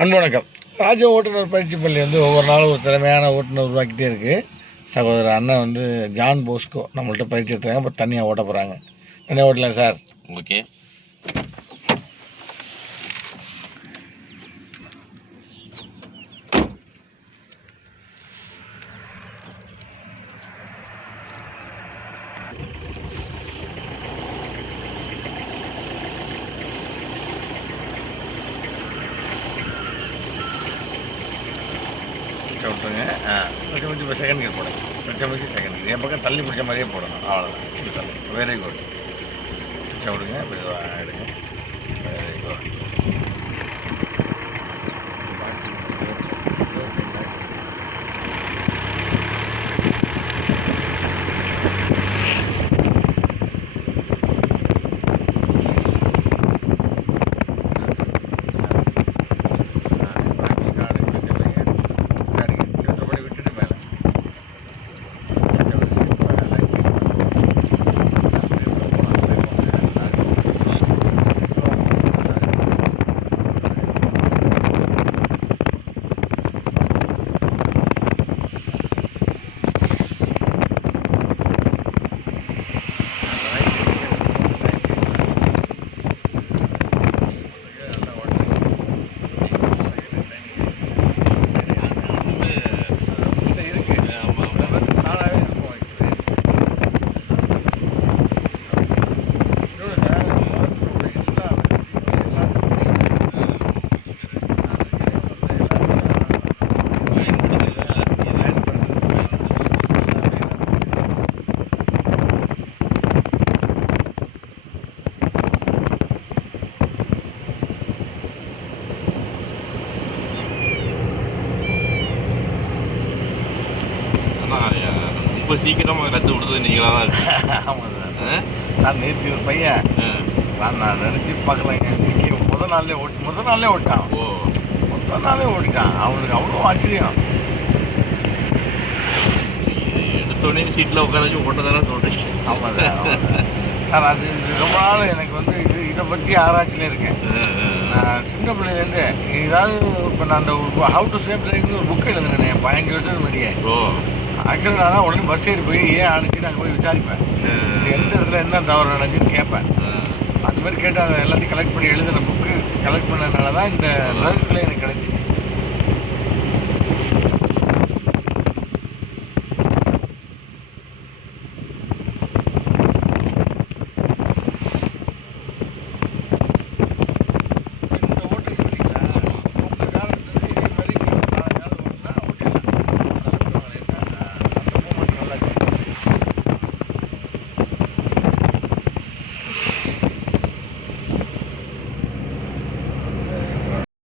அன்பு வணக்கம். ராஜ ஓட்டுநர் பயிற்சி பள்ளி ஒவ்வொரு நாளும் ஒரு திறமையான ஓட்டுநர் உருவாக்கிட்டே இருக்குது. சகோதரர் அண்ணன் ஜான் போஸ்கோ நம்மள்ட்ட பயிற்சி எடுத்துறாங்க. இப்போ தனியாக ஓட்ட போகிறாங்க. தனியாக ஓட்டலாம் சார். ஓகே. விட்டுருங்க. கொஞ்சம் இப்போ செகண்ட் கியர் போடுங்க. கொஞ்சம் செகண்ட் கியர் என் பக்கம் தள்ளி பிடிச்ச மாதிரியே போடணும். அவ்வளோதான். Very good. விடுங்க. எடுங்க. Very good. ரொம்ப சீக்கிரமாக கற்று விடுறது நீங்களாக தான் இருக்கு. ஆமாம் சார். நான் நேற்று ஒரு பையன் நான் நினச்சி பார்க்கலைங்க. இன்னைக்கு முதல் நாளே ஓட்டான். முதல் நாளே ஓட்டிட்டான். அவனுக்கு அவ்வளோ ஆச்சரியம். எடுத்தோடனே சீட்டில் உட்கார வச்சு ஓட்ட தானே சொல்கிறீங்க. ஆமாம் சார். சார் அது ரொம்ப நாள் எனக்கு இதை பற்றி ஆராய்ச்சியில் இருக்கேன். நான் சின்ன பிள்ளைலேருந்து ஏதாவது இப்போ நான் அந்த ஹவு டு சேவ் டிரைவிங்னு ஒரு புக் எழுதுனேன் 15 வருஷத்துக்கு முன்னாடியே. ஆக்சுவலாக நான் உடனே பஸ் ஏறி போய் ஏன் ஆணுச்சுன்னு அங்கே போய் விசாரிப்பேன். எந்த இடத்துல என்ன தவறு நடந்துன்னு கேட்பேன். அது மாதிரி கேட்டு அதை எல்லாத்தையும் கலெக்ட் பண்ணி எழுதின புக்கு கலெக்ட் பண்ணதுனால தான் இந்த லைஃப்பில் எனக்கு கிடைச்சிச்சு.